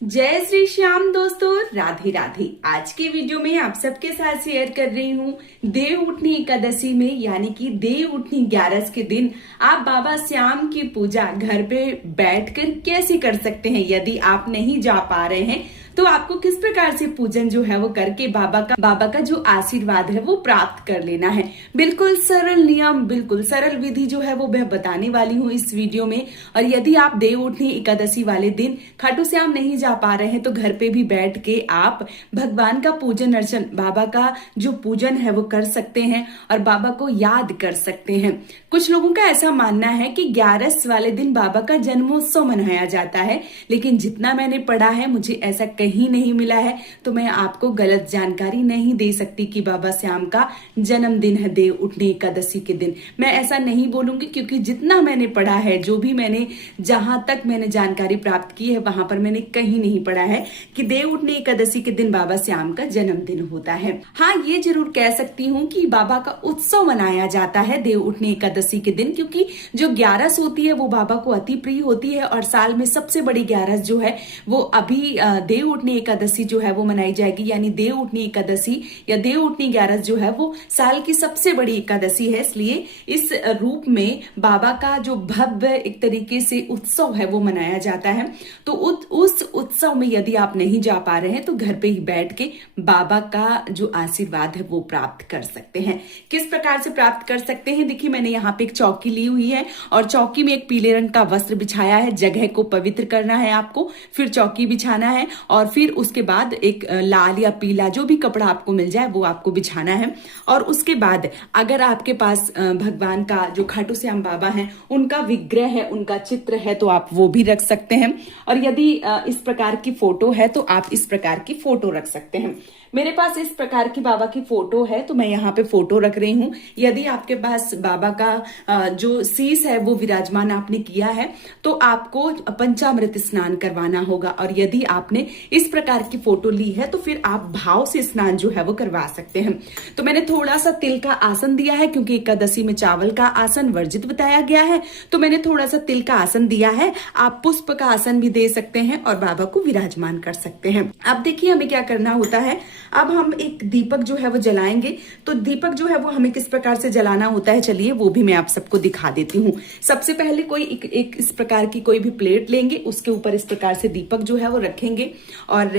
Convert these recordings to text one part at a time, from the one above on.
जय श्री श्याम दोस्तों, राधे राधे। आज के वीडियो में आप सबके साथ शेयर कर रही हूँ देव उठनी एकादशी में यानी कि देव उठनी 11 के दिन आप बाबा श्याम की पूजा घर पे बैठकर कैसे कर सकते हैं। यदि आप नहीं जा पा रहे हैं तो आपको किस प्रकार से पूजन जो है वो करके बाबा का जो आशीर्वाद है वो प्राप्त कर लेना है। बिल्कुल सरल नियम, बिल्कुल सरल विधि जो है वो मैं बताने वाली हूँ इस वीडियो में। और यदि आप देव उठनी एकादशी वाले दिन खाटू श्याम नहीं जा पा रहे हैं तो घर पे भी बैठ के आप भगवान का पूजन अर्चन, बाबा का जो पूजन है वो कर सकते हैं और बाबा को याद कर सकते हैं। कुछ लोगों का ऐसा मानना है कि 11 वाले दिन बाबा का जन्मोत्सव मनाया जाता है, लेकिन जितना मैंने पढ़ा है मुझे ऐसा कहीं नहीं मिला है, तो मैं आपको गलत जानकारी नहीं दे सकती कि बाबा श्याम का जन्मदिन है देव उठनी एकादशी के दिन। मैं ऐसा नहीं बोलूंगी क्योंकि जितना मैंने पढ़ा है, जो भी मैंने जहां तक मैंने जानकारी प्राप्त की है वहां पर मैंने कहीं नहीं पढ़ा है कि देव उठनी एकादशी के दिन बाबा श्याम का जन्मदिन होता है। हाँ, ये जरूर कह सकती हूँ कि बाबा का उत्सव मनाया जाता है देव उठनी एकादशी के दिन, क्योंकि जो 11 होती है वो बाबा को अति प्रिय होती है और साल में सबसे बड़ी 11 जो है वो अभी देव उठनी एकादशी जो है वो मनाई जाएगी। यानी देव उठनी एकादशी या देव उठनी 11 जो है वो साल की सबसे बड़ी एकादशी है, इसलिए इस रूप में बाबा का जो भव्य एक तरीके से उत्सव है वो मनाया जाता है। तो उस उत्सव में यदि आप नहीं जा पा रहे हैं तो घर पे ही बैठ के बाबा का जो आशीर्वाद है वो प्राप्त कर सकते हैं। किस प्रकार से प्राप्त कर सकते हैं, देखिए मैंने यहाँ पे एक चौकी ली हुई है और चौकी में एक पीले रंग का वस्त्र बिछाया है। जगह को पवित्र करना है आपको, फिर चौकी बिछाना है और फिर उसके बाद एक लाल या पीला जो भी कपड़ा आपको मिल जाए वो आपको बिछाना है। और उसके बाद अगर आपके पास भगवान का जो खाटू श्याम बाबा है उनका विग्रह है, उनका चित्र है तो आप वो भी रख सकते हैं। और यदि इस प्रकार की फोटो है तो आप इस प्रकार की फोटो रख सकते हैं। मेरे पास इस प्रकार की बाबा की फोटो है तो मैं यहाँ पे फोटो रख रही हूँ। यदि आपके पास बाबा का जो शीश है वो विराजमान आपने किया है तो आपको पंचामृत स्नान करवाना होगा। और यदि आपने इस प्रकार की फोटो ली है तो फिर आप भाव से स्नान जो है वो करवा सकते हैं। तो मैंने थोड़ा सा तिल का आसन दिया है क्योंकि एकादशी में चावल का आसन वर्जित बताया गया है, तो मैंने थोड़ा सा तिल का आसन दिया है। आप पुष्प का आसन भी दे सकते हैं और बाबा को विराजमान कर सकते हैं। अब देखिए हमें क्या करना होता है। अब हम एक दीपक जो है वो जलाएंगे। तो दीपक जो है वो हमें किस प्रकार से जलाना होता है, चलिए वो भी मैं आप सबको दिखा देती हूँ। सबसे पहले कोई एक इस प्रकार की कोई भी प्लेट लेंगे, उसके ऊपर इस प्रकार से दीपक जो है वो रखेंगे और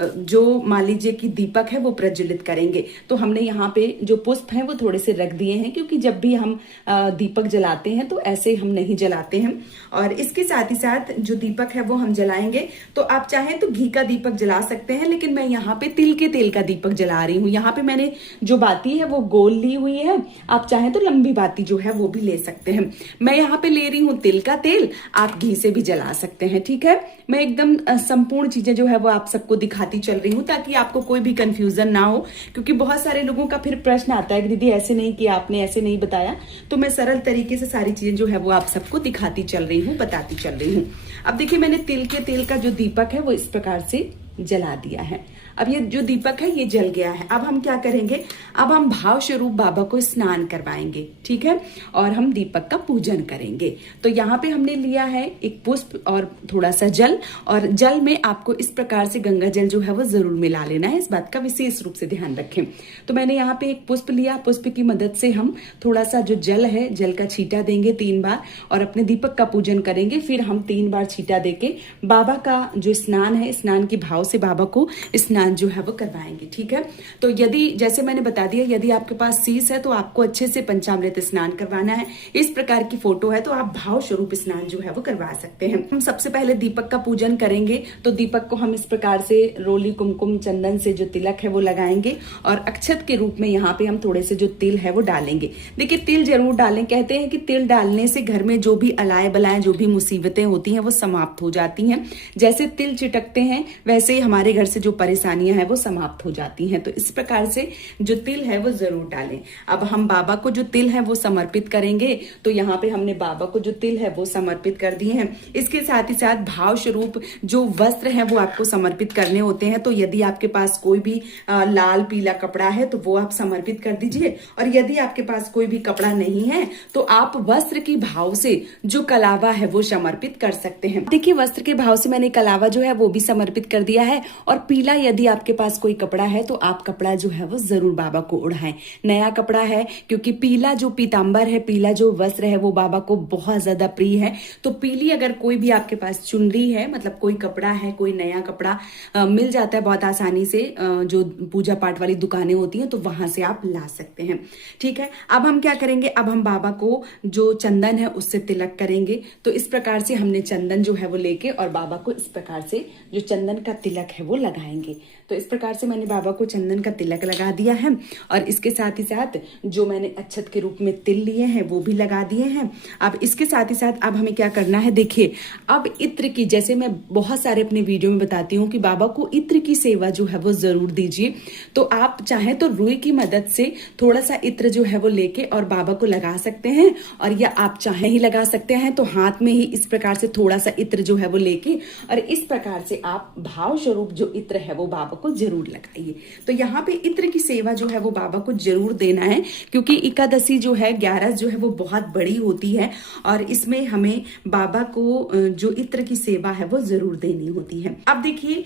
जो मान लीजिए कि दीपक है वो प्रज्वलित करेंगे। तो हमने यहाँ पे जो पुष्प हैं वो थोड़े से रख दिए हैं क्योंकि जब भी हम दीपक जलाते हैं तो ऐसे हम नहीं जलाते हैं। और इसके साथ ही साथ जो दीपक है वो हम जलाएंगे। तो आप चाहें तो घी का दीपक जला सकते हैं, लेकिन मैं यहाँ पे तिल के तेल का दीपक जला रही हूँ। यहाँ पे मैंने जो बाती है वो गोल ली हुई है, आप चाहें तो लंबी बाती जो है वो भी ले सकते हैं। मैं यहाँ पे ले रही हूँ तिल का तेल, आप घी से भी जला सकते हैं। ठीक है, मैं एकदम संपूर्ण चीजें जो है वो आप सबको दिखाती चल रही हूँ ताकि आपको कोई भी कंफ्यूजन ना हो, क्योंकि बहुत सारे लोगों का फिर प्रश्न आता है कि दीदी ऐसे नहीं किया आपने, ऐसे नहीं बताया। तो मैं सरल तरीके से सारी चीजें जो है वो आप सबको दिखाती चल रही हूँ, बताती चल रही हूँ। अब देखिए मैंने तिल के तेल का जो दीपक है वो इस प्रकार से जला दिया है। अब ये जो दीपक है ये जल गया है। अब हम क्या करेंगे, अब हम भाव स्वरूप बाबा को स्नान करवाएंगे। ठीक है, और हम दीपक का पूजन करेंगे। तो यहाँ पे हमने लिया है एक पुष्प और थोड़ा सा जल, और जल में आपको इस प्रकार से गंगा जल जो है वो जरूर मिला लेना है, इस बात का विशेष रूप से ध्यान रखें। तो मैंने यहाँ पे एक पुष्प लिया, पुष्प की मदद से हम थोड़ा सा जो जल है, जल का छींटा देंगे 3 बार और अपने दीपक का पूजन करेंगे। फिर हम 3 बार छींटा देके बाबा का जो स्नान है, स्नान के भाव से बाबा को स्नान जो है वो करवाएंगे। ठीक है, तो यदि जैसे मैंने बता दिया, यदि आपके पास शीश है तो आपको अच्छे से पंचामृत स्नान करवाना है। इस प्रकार की फोटो है तो आप भाव स्वरूप स्नान जो है वो करवा सकते हैं। हम सबसे पहले दीपक का पूजन करेंगे। तो दीपक को हम इस प्रकार से रोली कुमकुम चंदन से जो तिलक है वो लगाएंगे और अक्षत के रूप में यहाँ पे हम थोड़े से जो तिल है वो डालेंगे। देखिए तिल जरूर डालें, कहते हैं कि तिल डालने से घर में जो भी अलाय बलाएं, जो भी मुसीबतें होती हैं वो समाप्त हो जाती हैं। जैसे तिल चिटकते हैं वैसे हमारे घर से जो परेशानियां हैं वो समाप्त हो जाती हैं। तो इस प्रकार से जो तिल है वो जरूर डालें। अब हम बाबा को जो तिल है वो समर्पित करेंगे। तो यहाँ पे हमने बाबा को जो तिल है वो समर्पित कर दिए हैं। इसके साथ ही साथ भाव स्वरूप जो वस्त्र है वो आपको समर्पित करने होते हैं। तो यदि आपके पास कोई भी लाल पीला कपड़ा है तो वो आप समर्पित कर दीजिए, और यदि आपके पास कोई भी कपड़ा नहीं है तो आप वस्त्र की भाव से जो कलावा है वो समर्पित कर सकते हैं। देखिए, वस्त्र के भाव से मैंने कलावा जो है वो भी समर्पित कर दिया है। और पीला यदि आपके पास कोई कपड़ा है तो आप कपड़ा जो है वो जरूर बाबा को ओढ़ाएं। नया कपड़ा है, क्योंकि पीला जो पीतांबर है, पीला जो वस्त्र है वो बाबा को बहुत ज्यादा प्रिय है। तो पीली अगर कोई भी आपके पास चुनरी है, मतलब कोई कपड़ा है, कोई नया कपड़ा मिल जाता है बहुत आसानी से, जो पूजा पाठ वाली दुकानें होती हैं तो वहां से आप ला सकते हैं। ठीक है, अब हम क्या करेंगे, अब हम बाबा को जो चंदन है उससे तिलक करेंगे। तो इस प्रकार से हमने चंदन जो है वो लेके और बाबा को इस प्रकार से जो चंदन का तिलक है वो लगाएंगे। तो इस प्रकार से मैंने बाबा को चंदन का तिलक लगा दिया है, और इसके साथ ही साथ जो मैंने अक्षत के रूप में तिल लिए हैं वो भी लगा दिए हैं। अब इसके साथ ही साथ अब हमें क्या करना है, देखिए, अब इत्र की, जैसे मैं बहुत सारे अपने वीडियो में बताती हूँ कि बाबा को इत्र की सेवा जो है वो जरूर दीजिए। तो आप चाहें तो रुई की मदद से थोड़ा सा इत्र जो है वो लेके और बाबा को लगा सकते हैं, और या आप चाहे ही लगा सकते हैं तो हाथ में ही इस प्रकार से थोड़ा सा इत्र जो है वो लेके और इस प्रकार से आप भाव स्वरूप जो इत्र है वो बाबा को जरूर लगाइए। तो यहाँ पे इत्र की सेवा जो है वो बाबा को जरूर देना है, क्योंकि एकादशी जो है, 11 जो है वो बहुत बड़ी होती है, और इसमें हमें बाबा को जो इत्र की सेवा है वो जरूर देनी होती है। अब देखिए,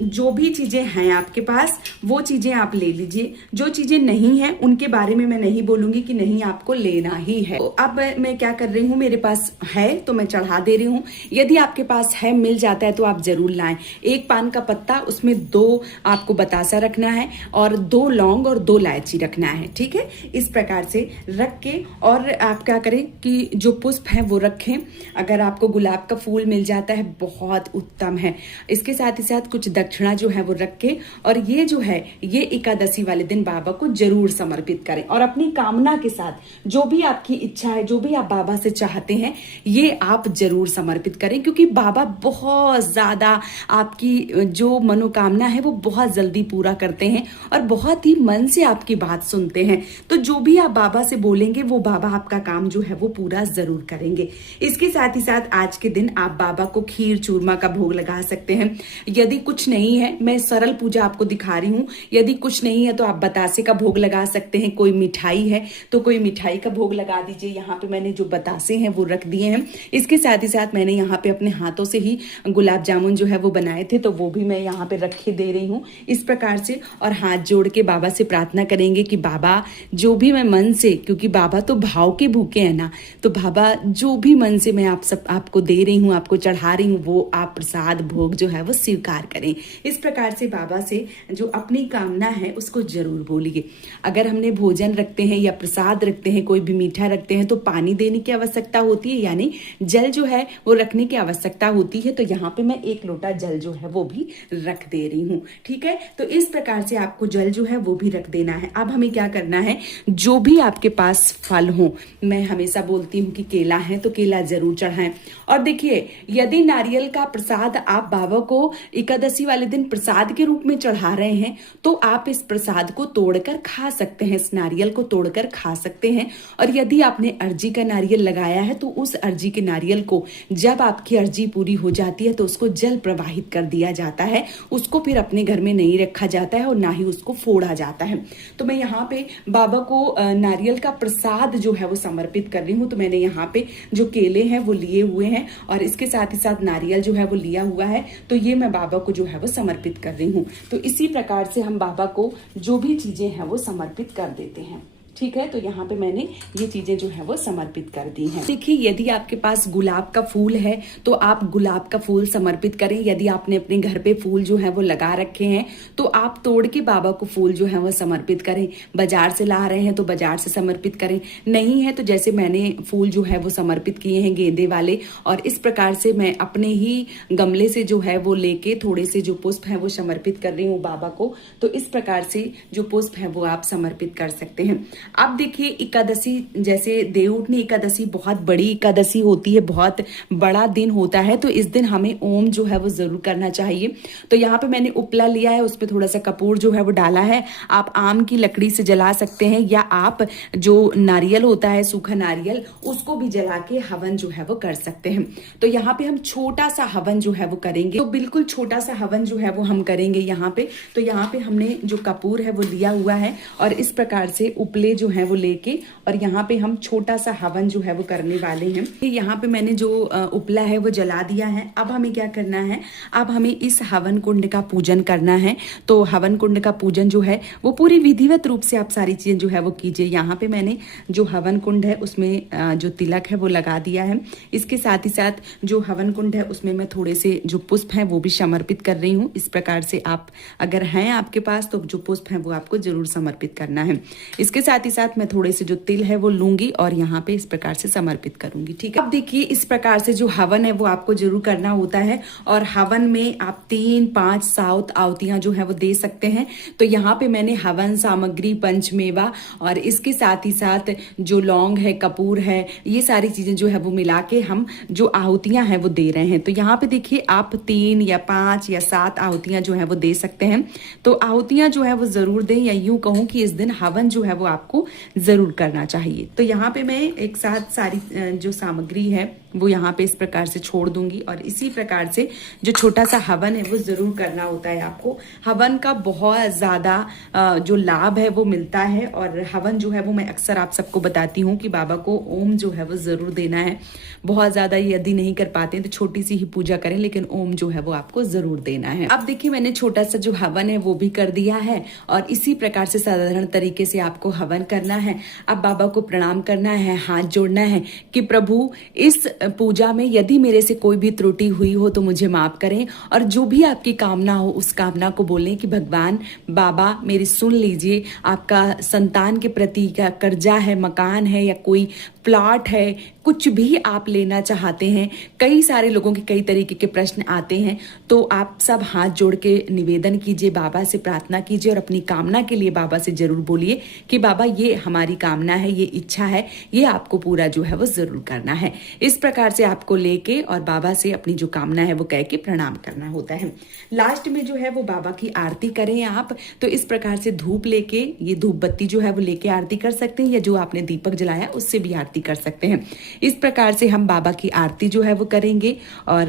जो भी चीजें हैं आपके पास वो चीजें आप ले लीजिए। जो चीजें नहीं है उनके बारे में मैं नहीं बोलूंगी कि नहीं आपको लेना ही है। तो अब मैं क्या कर रही हूँ, मेरे पास है तो मैं चढ़ा दे रही हूँ। यदि आपके पास है, मिल जाता है तो आप जरूर लाएं। 1 पान का पत्ता, उसमें 2 आपको बतासा रखना है और 2 लौंग और 2 इलायची रखना है। ठीक है, इस प्रकार से रख के और आप क्या करें कि जो पुष्प है वो रखें। अगर आपको गुलाब का फूल मिल जाता है बहुत उत्तम है। इसके साथ ही साथ कुछ दक्षिणा जो है वो रख के, और ये जो है ये एकादशी वाले दिन बाबा को जरूर समर्पित करें, और अपनी कामना के साथ जो भी आपकी इच्छा है, जो भी आप बाबा से चाहते हैं, ये आप जरूर समर्पित करें, क्योंकि बाबा बहुत ज्यादा आपकी जो मनोकामना है वो बहुत जल्दी पूरा करते हैं और बहुत ही मन से आपकी बात सुनते हैं। तो जो भी आप बाबा से बोलेंगे वो बाबा आपका काम जो है वो पूरा जरूर करेंगे। इसके साथ ही साथ आज के दिन आप बाबा को खीर चूरमा का भोग लगा सकते हैं। यदि कुछ नहीं है, मैं सरल पूजा आपको दिखा रही हूँ, यदि कुछ नहीं है तो आप बतासे का भोग लगा सकते हैं। कोई मिठाई है तो कोई मिठाई का भोग लगा दीजिए। यहाँ पे मैंने जो बतासे हैं वो रख दिए हैं। इसके साथ ही साथ मैंने यहाँ पे अपने हाथों से ही गुलाब जामुन जो है वो बनाए थे, तो वो भी मैं यहाँ पे रखे दे रही हूँ इस प्रकार से। और हाथ जोड़ के बाबा से प्रार्थना करेंगे कि बाबा जो भी मैं मन से, क्योंकि बाबा तो भाव के भूखे हैं ना, तो बाबा जो भी मन से मैं आपको दे रही हूँ, आपको चढ़ा रही हूँ, वो आप प्रसाद भोग जो है वो स्वीकार करें। इस प्रकार से बाबा से जो अपनी कामना है उसको जरूर बोलिए। अगर हमने भोजन रखते हैं या प्रसाद रखते हैं, कोई भी मीठा रखते हैं, तो पानी देने की आवश्यकता होती है, यानी जल जो है वो रखने की आवश्यकता होती है। तो यहाँ पे मैं 1 लोटा जल जो है वो भी रख दे रही हूँ। ठीक है, तो इस प्रकार से आपको जल जो है वो भी रख देना है। अब हमें क्या करना है, जो भी आपके पास फल हो, मैं हमेशा बोलती हूँ कि केला है तो केला जरूर चढ़ाएं। और देखिए, यदि नारियल का प्रसाद आप बाबा को एकादशी वाले दिन प्रसाद के रूप में चढ़ा रहे हैं तो आप इस प्रसाद को तोड़कर खा सकते हैं, इस नारियल को तोड़कर खा सकते हैं। और यदि आपने अर्जी का नारियल लगाया है तो उस अर्जी के नारियल को जब आपकी अर्जी पूरी हो जाती है तो उसको जल प्रवाहित कर दिया जाता है, उसको फिर अपने घर में नहीं रखा जाता है और ना ही उसको फोड़ा जाता है। तो मैं यहाँ पे बाबा को नारियल का प्रसाद जो है वो समर्पित कर रही हूँ। तो मैंने यहाँ पे जो केले हैं वो लिए हुए हैं और इसके साथ ही साथ नारियल जो है वो लिया हुआ है, तो ये मैं बाबा को जो है वो समर्पित कर रही हूँ। तो इसी प्रकार से हम बाबा को जो भी चीजें हैं वो समर्पित कर देते हैं। ठीक है, तो यहाँ पे मैंने ये चीजें जो है वो समर्पित कर दी हैं। देखिए, यदि आपके पास गुलाब का फूल है तो आप गुलाब का फूल समर्पित करें। यदि आपने अपने घर पे फूल जो है वो लगा रखे हैं तो आप तोड़ के बाबा को फूल जो है वो समर्पित करें। बाजार से ला रहे हैं तो बाजार से समर्पित करें, नहीं है तो जैसे मैंने फूल जो है वो समर्पित किए हैं गेंदे वाले, और इस प्रकार से मैं अपने ही गमले से जो है वो लेके थोड़े से जो पुष्प है वो समर्पित कर रही हूँ बाबा को। तो इस प्रकार से जो पुष्प है वो आप समर्पित कर सकते हैं। अब देखिए एकादशी, जैसे देवउठनी एकादशी बहुत बड़ी एकादशी होती है, बहुत बड़ा दिन होता है, तो इस दिन हमें ओम जो है वो जरूर करना चाहिए। तो यहाँ पे मैंने उपला लिया है, उस पर थोड़ा सा कपूर जो है वो डाला है। आप आम की लकड़ी से जला सकते हैं या आप जो नारियल होता है, सूखा नारियल, उसको भी जला के हवन जो है वो कर सकते हैं। तो यहाँ पे हम छोटा सा हवन जो है वो करेंगे, तो बिल्कुल छोटा सा हवन जो है वो हम करेंगे यहाँ पे। तो यहाँ पे हमने जो कपूर है वो लिया हुआ है और इस प्रकार से उपले जो है वो लेके और यहाँ पे हम छोटा सा हवन जो है वो करने वाले हैं। यहाँ पे मैंने जो उपला है वो जला दिया है। अब हमें क्या करना है, अब हमें इस हवन कुंड का पूजन करना है। तो हवन कुंड का पूजन जो है वो पूरी विधिवत रूप से आप सारी चीजें जो है वो कीजिए। यहाँ पे मैंने जो हवन कुंड है उसमें जो तिलक है वो लगा दिया है। इसके साथ ही साथ जो हवन कुंड है उसमें मैं थोड़े से जो पुष्प हैं वो भी समर्पित कर रही हूँ। इस प्रकार से आप अगर हैं आपके पास तो जो पुष्प हैं वो आपको जरूर समर्पित करना है। इसके साथ ही साथ मैं थोड़े से जो तिल है वो लूंगी और यहाँ पे इस प्रकार से समर्पित करूंगी। ठीक है, अब देखिए इस प्रकार से जो हवन है वो आपको जरूर करना होता है और हवन में आप 3, 5, 7 आहुतियां जो है वो दे सकते हैं। तो यहाँ पे मैंने हवन सामग्री, पंचमेवा और इसके साथ ही साथ जो लौंग है, कपूर है, ये सारी चीजें जो है वो मिला के हम जो आहुतियां हैं वो दे रहे हैं। तो यहाँ पे देखिए आप 3 या 5 या 7 आहुतियां जो है वो दे सकते हैं। तो आहुतियां जो है वो जरूर दें, या यूं कहूं कि इस दिन हवन जो है वो आपको जरूर करना चाहिए। तो यहाँ पे मैं एक साथ सारी जो सामग्री है वो यहाँ पे इस प्रकार से छोड़ दूंगी और इसी प्रकार से जो छोटा सा हवन है वो जरूर करना होता है आपको। हवन का बहुत ज्यादा जो लाभ है वो मिलता है और हवन जो है वो मैं अक्सर आप सबको बताती हूँ कि बाबा को ओम जो है वो जरूर देना है। बहुत ज्यादा यदि नहीं कर पाते हैं तो छोटी सी ही पूजा करें, लेकिन ओम जो है वो आपको जरूर देना है। अब देखिए मैंने छोटा सा जो हवन है वो भी कर दिया है और इसी प्रकार से साधारण तरीके से आपको हवन करना है। अब बाबा को प्रणाम करना है, हाथ जोड़ना है कि प्रभु इस पूजा में यदि मेरे से कोई भी त्रुटि हुई हो तो मुझे माफ करें और जो भी आपकी कामना हो उस कामना को बोलें कि भगवान बाबा मेरी सुन लीजिए। आपका संतान के प्रति क्या कर्जा है, मकान है या कोई प्लॉट है, कुछ भी आप लेना चाहते हैं। कई सारे लोगों के कई तरीके के प्रश्न आते हैं, तो आप सब हाथ जोड़ के निवेदन कीजिए, बाबा से प्रार्थना कीजिए और अपनी कामना के लिए बाबा से जरूर बोलिए कि बाबा ये हमारी कामना है, ये इच्छा है, ये आपको पूरा जो है वो जरूर करना है। इस प्रकार से आपको लेके और बाबा से अपनी जो कामना है वो कह के प्रणाम करना होता है। लास्ट में जो है वो बाबा की आरती करें आप। तो इस प्रकार से धूप लेके, ये धूप बत्ती जो है वो लेके आरती कर सकते हैं या जो आपने दीपक जलाया उससे भी आरती कर सकते हैं। इस प्रकार से हम बाबा की आरती जो है वो करेंगे और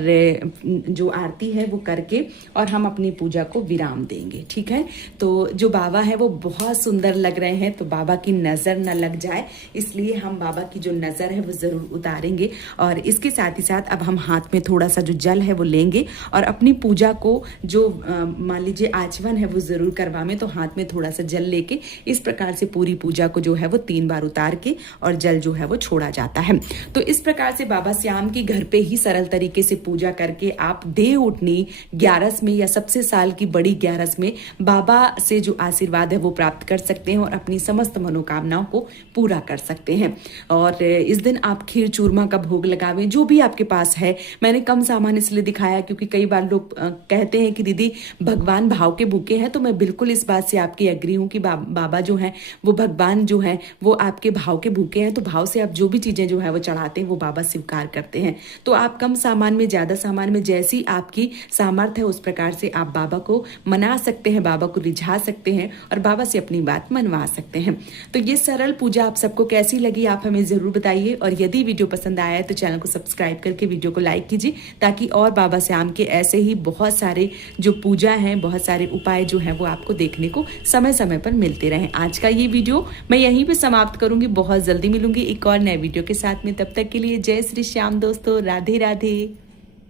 जो आरती है वो करके और हम अपनी पूजा को विराम देंगे। ठीक है, तो जो बाबा है वो बहुत सुंदर लग रहे हैं, तो बाबा की नजर न लग जाए इसलिए हम बाबा की जो नजर है वो जरूर उतारेंगे। और इसके साथ ही साथ अब हम हाथ में थोड़ा सा जो जल है वो लेंगे और अपनी पूजा को जो मान लीजिए आचमन है वो जरूर करवाएं। तो हाथ में थोड़ा सा जल लेके इस प्रकार से पूरी पूजा को जो है वो 3 बार उतार के और जल जो है वो छोड़ा जाता है। तो इस प्रकार से बाबा श्याम की घर पे ही सरल तरीके से पूजा करके आप देवउठनी 11 में या सबसे साल की बड़ी 11 में बाबा से जो आशीर्वाद है वो प्राप्त कर सकते हैं और अपनी समस्त मनोकामनाओं को पूरा कर सकते हैं। और इस दिन आप खीर चूरमा का भोग लगावें, जो भी आपके पास है। मैंने कम सामान इसलिए दिखाया क्योंकि कई बार लोग कहते हैं कि दीदी भगवान भाव के भूखे हैं, तो मैं बिल्कुल इस बात से आपकी एग्री हूँ कि बाबा जो है वो भगवान जो है वो आपके भाव के भूखे हैं। तो भाव से आप जो भी चीजें जो है वो चढ़ाते हैं वो बाबा स्वीकार करते हैं। तो आप कम सामान में, ज्यादा सामान में, जैसी आपकी सामर्थ्य है उस प्रकार से आप बाबा को मना सकते हैं, बाबा को रिझा सकते हैं और बाबा से अपनी बात मनवा सकते हैं। तो ये सरल पूजा आप सबको कैसी लगी आप हमें जरूर बताइए और यदि वीडियो पसंद आया है तो चैनल को सब्सक्राइब करके वीडियो को लाइक कीजिए ताकि और बाबा श्याम के ऐसे ही बहुत सारे जो पूजा हैं, बहुत सारे उपाय जो हैं वो आपको देखने को समय समय पर मिलते रहें। आज का ये वीडियो मैं यहीं पे समाप्त करूंगी। बहुत जल्दी मिलूंगी एक और नए वीडियो के साथ में। तब तक के लिए जय श्री श्याम दोस्तों, राधे राधे।